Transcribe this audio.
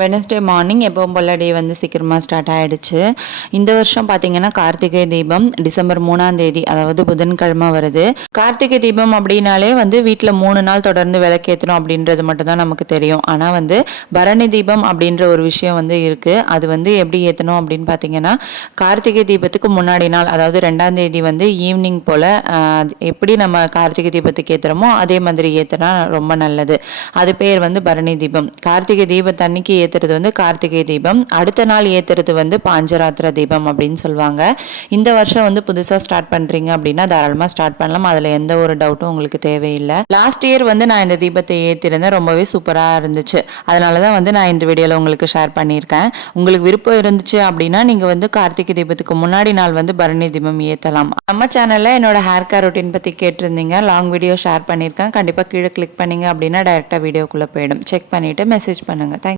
Wednesday morning எப்பவும் போல டே வந்து சீக்கிரமாக ஸ்டார்ட் ஆகிடுச்சு இந்த வருஷம் பார்த்தீங்கன்னா கார்த்திகை தீபம் டிசம்பர் மூணாம் தேதி அதாவது புதன்கிழமை வருது. கார்த்திகை தீபம் அப்படின்னாலே வந்து வீட்டில் மூணு நாள் தொடர்ந்து விளக்கேற்றணும் அப்படின்றது மட்டும்தான் நமக்கு தெரியும். ஆனால் வந்து பரணி தீபம் அப்படின்ற ஒரு விஷயம் வந்து இருக்குது அது வந்து எப்படி ஏற்றணும் அப்படின்னு பார்த்தீங்கன்னா கார்த்திகை தீபத்துக்கு முன்னாடி நாள் அதாவது ரெண்டாம் தேதி வந்து ஈவினிங் போல் எப்படி நம்ம கார்த்திகை தீபத்துக்கு ஏற்றுறோமோ அதே மாதிரி ஏற்றினா ரொம்ப நல்லது. அது பேர் வந்து பரணி தீபம். கார்த்திகை தீபத்தன்னைக்கு ஏற்றுறது வந்து கார்த்திகை தீபம். அடுத்த நாள் ஏற்றுறது வந்து பாஞ்சராத்திர தீபம் அப்படின்னு சொல்லுவாங்க இந்த வருஷம் வந்து புதுசாக ஸ்டார்ட் பண்ணுறீங்க அப்படின்னா தாராளமாக ஸ்டார்ட் பண்ணலாம். அதில் எந்த ஒரு டவுட்டும் உங்களுக்கு தேவையில்லை. லாஸ்ட் இயர் வந்து நான் இந்த தீபத்தை ஏற்றிருந்தேன் ரொம்பவே சூப்பராக இருந்துச்சு. அதனால தான் வந்து நான் இந்த வீடியோவில் உங்களுக்கு ஷேர் பண்ணியிருக்கேன். உங்களுக்கு விருப்பம் இருந்துச்சு அப்படின்னா நீங்கள் வந்து கார்த்திகை தீபத்துக்கு முன்னாடி நாள் வந்து பரணி தீபம் ஏற்றலாம் நம்ம சேனலில் என்னோட ஹேர் கேர் ரொட்டீன் பற்றி கேட்டிருந்தீங்க. லாங் வீடியோ ஷேர் பண்ணியிருக்கேன். கண்டிப்பாக கீழே கிளிக் பண்ணீங்க அப்படின்னா டைரெக்டாக வீடியோக்குள்ளே போயிடும். செக் பண்ணிவிட்டு மெசேஜ் பண்ணுங்கள் தேங்க்